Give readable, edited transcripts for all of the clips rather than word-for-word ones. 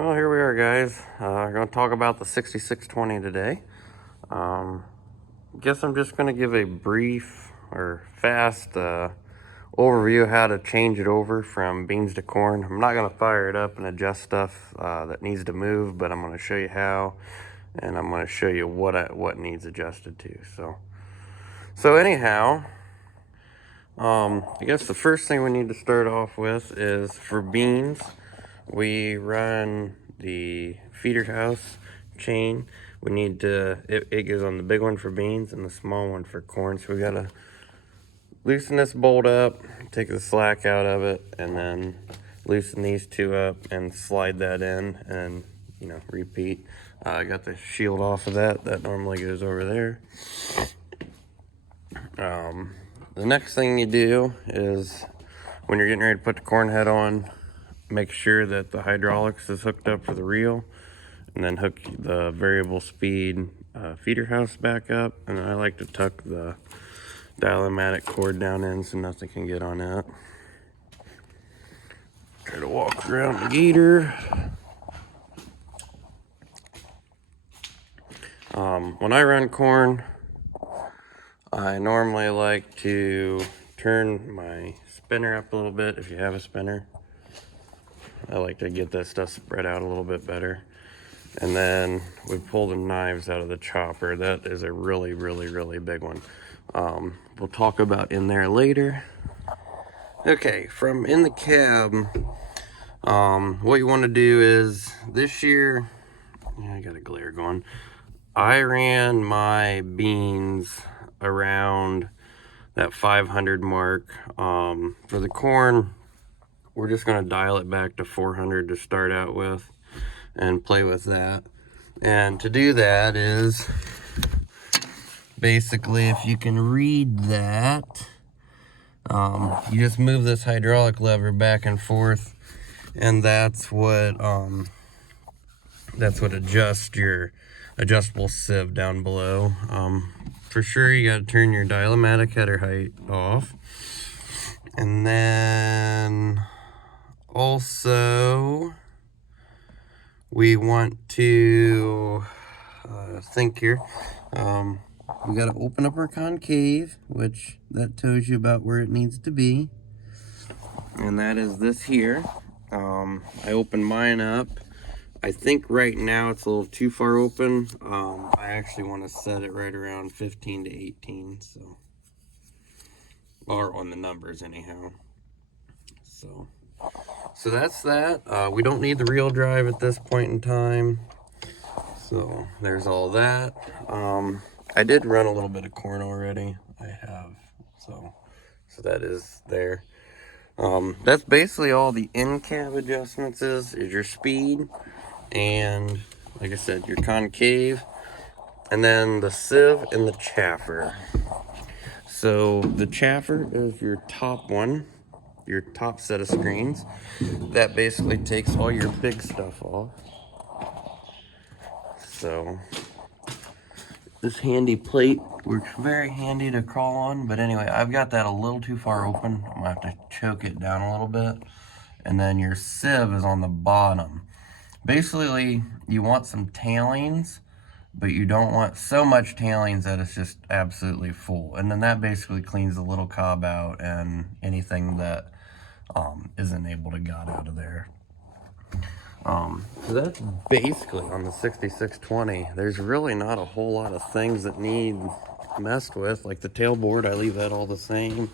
Well, here we are, guys. We're going to talk about the 6620 today. Guess I'm just going to give a brief or fast overview of how to change it over from beans to corn. I'm not going to fire it up and adjust stuff that needs to move, but I'm going to show you how, and I'm going to show you what needs adjusted to. So anyhow, I guess the first thing we need to start off with is for beans. We run the feeder house chain. We need to, it goes on the big one for beans and the small one for corn. So we gotta loosen this bolt up, take the slack out of it, and then loosen these two up and slide that in and, repeat. I got the shield off of that. That normally goes over there. The next thing you do is when you're getting ready to put the corn head on, make sure that the hydraulics is hooked up for the reel, and then hook the variable speed feeder house back up. And I like to tuck the dial-o-matic cord down in so nothing can get on it. Try to walk around the gator. When I run corn, I normally like to turn my spinner up a little bit if you have a spinner. I like to get that stuff spread out a little bit better. And then we pull the knives out of the chopper. That is a really, really, really big one. We'll talk about in there later. Okay, from in the cab, what you want to do is this year, I got a glare going. I ran my beans around that 500 mark. For the corn, we're just going to dial it back to 400 to start out with and play with that. And to do that is basically, if you can read that, you just move this hydraulic lever back and forth, and that's what adjusts your adjustable sieve down below. For sure, you got to turn your dial-o-matic header height off, and then also we want to think here. We got to open up our concave, which that tells you about where it needs to be, and that is this here. I opened mine up. I think right now it's a little too far open. I actually want to set it right around 15 to 18, so, or on the numbers anyhow. So that's that. We don't need the reel drive at this point in time. So there's all that. I did run a little bit of corn already. I have, so that is there. That's basically all the in-cab adjustments is your speed, and like I said, your concave, and then the sieve and the chaffer. So the chaffer is your top one, your top set of screens. That basically takes all your big stuff off. So this handy plate works very handy to crawl on, but anyway, I've got that a little too far open. I'm gonna have to choke it down a little bit. And then your sieve is on the bottom. Basically, you want some tailings, but you don't want so much tailings that it's just absolutely full. And then that basically cleans the little cob out and anything that isn't able to get out of there. So that's basically on the 6620. There's really not a whole lot of things that need messed with. Like the tailboard, I leave that all the same.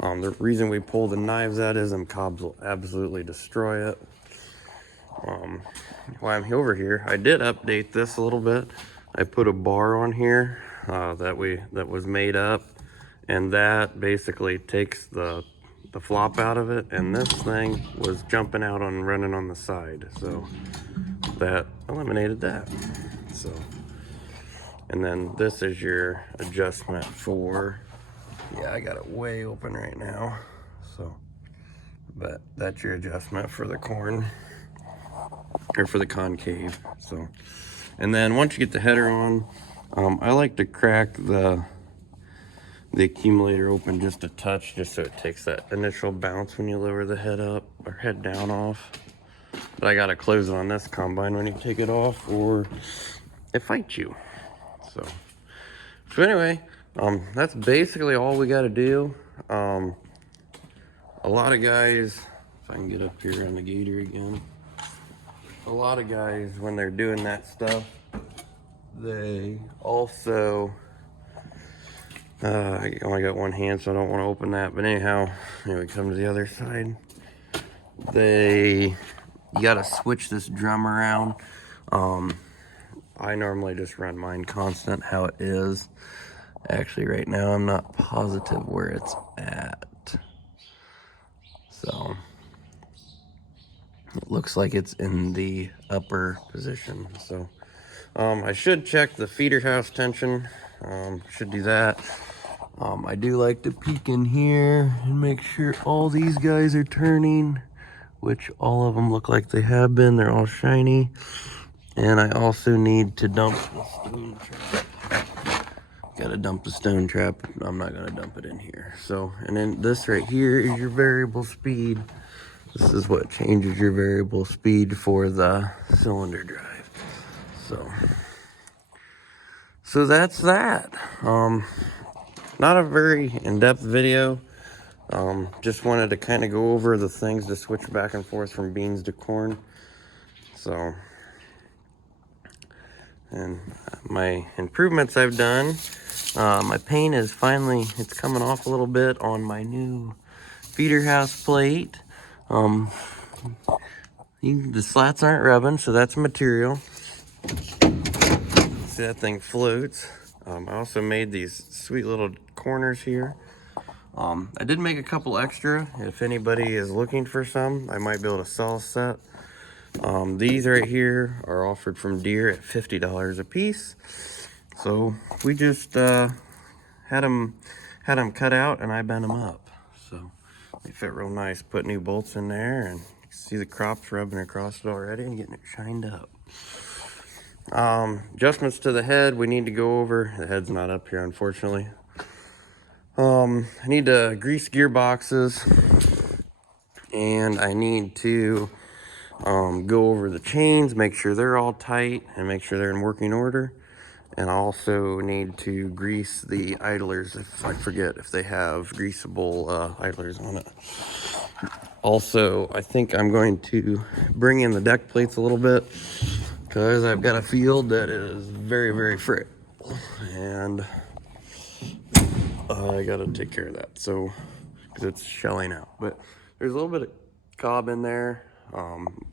The reason we pull the knives out is them cobs will absolutely destroy it. While I'm over here, I did update this a little bit. I put a bar on here that was made up, and that basically takes the flop out of it, and this thing was jumping out on running on the side, so that eliminated that. So, and then this is your adjustment for, yeah, I got it way open right now, so, but that's your adjustment for the corn, or for the concave. So, and then once you get the header on, I like to crack the accumulator open just a touch, just so it takes that initial bounce when you lower the head up or head down off. But I gotta close it on this combine when you take it off, or it fights you. So anyway, that's basically all we gotta do. A lot of guys, if I can get up here on the gator again, a lot of guys, when they're doing that stuff, they also, I only got one hand, so I don't want to open that, but anyhow, anyway, come to the other side. You gotta switch this drum around. I normally just run mine constant how it is. Actually, right now, I'm not positive where it's at. So it looks like it's in the upper position. So I should check the feeder house tension. Should do that. I do like to peek in here and make sure all these guys are turning, which all of them look like they have been. They're all shiny. And I also need to dump the stone trap. Gotta dump the stone trap. I'm not gonna dump it in here. So, and then this right here is your variable speed. This is what changes your variable speed for the cylinder drive. So that's that. Not a very in-depth video. Just wanted to kind of go over the things to switch back and forth from beans to corn. So, and my improvements I've done. My paint is finally, it's coming off a little bit on my new feeder house plate. The slats aren't rubbing, so that's material. See, that thing floats. I also made these sweet little corners here. I did make a couple extra. If anybody is looking for some, I might be able to sell a set. These right here are offered from Deere at $50 a piece. So we just had them cut out and I bent them up. So they fit real nice. Put new bolts in there, and you can see the crops rubbing across it already and getting it shined up. Adjustments to the head we need to go over. The head's not up here, unfortunately. I need to grease gearboxes, and I need to go over the chains, make sure they're all tight and make sure they're in working order. And I also need to grease the idlers if I forget if they have greasable idlers on it. Also, I think I'm going to bring in the deck plates a little bit, because I've got a field that is very, very frail, and I gotta take care of that. So, because it's shelling out, but there's a little bit of cob in there.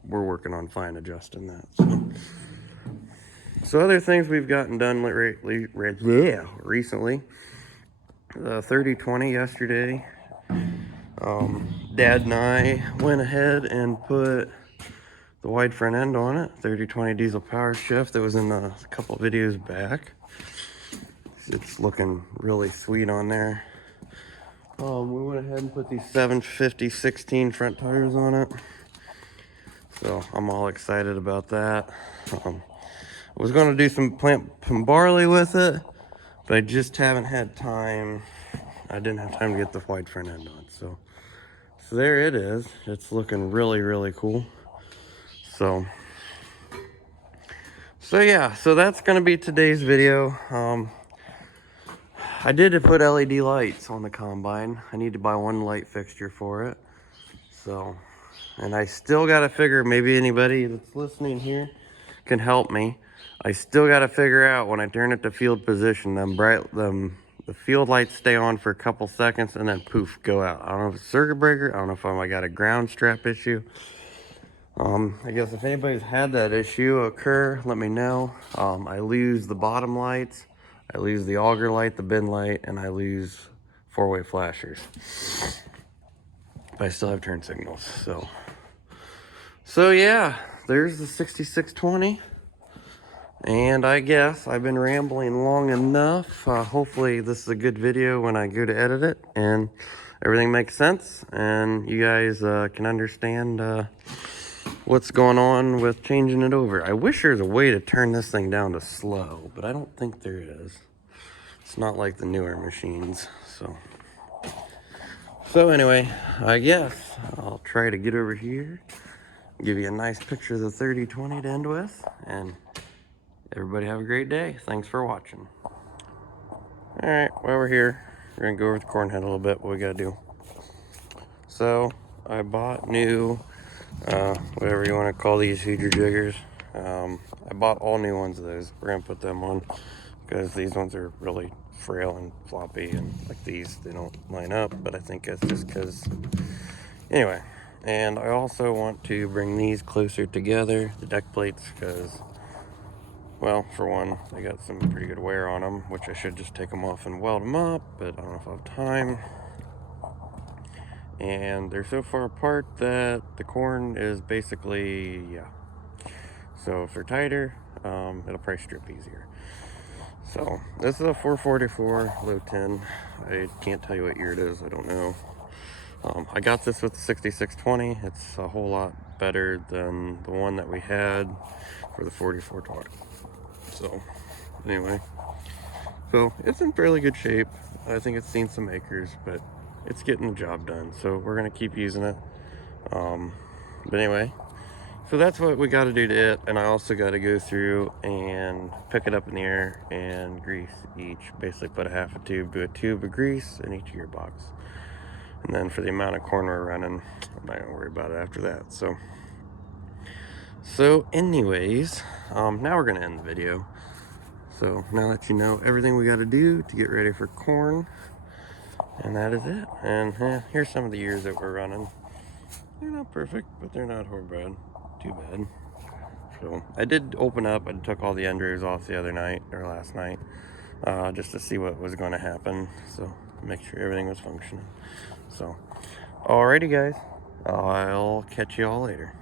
We're working on fine adjusting that. So other things we've gotten done recently. The 30-20 yesterday. Dad and I went ahead and put the wide front end on it. 30-20 diesel power shift that was in a couple videos back. It's looking really sweet on there. We went ahead and put these 750/16 front tires on it. So I'm all excited about that. I was going to do plant some barley with it, but I just haven't had time. I didn't have time to get the wide front end on. So there it is. It's looking really, really cool. So yeah, so that's going to be today's video. I did put LED lights on the combine. I need to buy one light fixture for it. So, and I still got to figure, maybe anybody that's listening here can help me. I still got to figure out when I turn it to field position, the field lights stay on for a couple seconds and then poof, go out. I don't know if it's a circuit breaker. I don't know if I got a ground strap issue. I guess if anybody's had that issue occur, let me know. I lose the bottom lights, I lose the auger light, the bin light, and I lose four-way flashers. But I still have turn signals. So yeah, there's the 6620. And I guess I've been rambling long enough. Hopefully this is a good video when I go to edit it and everything makes sense and you guys can understand what's going on with changing it over. I wish there's a way to turn this thing down to slow, but I don't think there is. It's not like the newer machines. So anyway, I guess I'll try to get over here give you a nice picture of the 30-20 to end with, and everybody have a great day. Thanks for watching. All right, while we're here, we're gonna go over the corn head a little bit, what we gotta do. So I bought new, whatever you want to call these Hoosier jiggers. I bought all new ones of those. We're gonna put them on because these ones are really frail and floppy, and like these, they don't line up, but I think that's just because, anyway. And I also want to bring these closer together, the deck plates, because, well, for one, they got some pretty good wear on them, which I should just take them off and weld them up, but I don't know if I have time. And they're so far apart that the corn is basically, yeah. So if they're tighter, it'll probably strip easier. So this is a 444 low 10. I can't tell you what year it is, I don't know. I got this with the 6620. It's a whole lot better than the one that we had for the 4420. So anyway, so it's in fairly good shape. I think it's seen some acres, but it's getting the job done. So we're gonna keep using it. But anyway, so that's what we got to do to it. And I also got to go through and pick it up in the air and grease each. Basically put a half a tube to a tube of grease in each gearbox. And then for the amount of corn we're running, I'm not gonna worry about it after that. So anyways, now we're gonna end the video. So now that you know everything we got to do to get ready for corn, and that is it. And here's some of the years that we're running. They're not perfect, but they're not horrible. Too bad. So I did open up. I took all the enders off the other night, or last night, just to see what was going to happen. So make sure everything was functioning. So, alrighty guys, I'll catch you all later.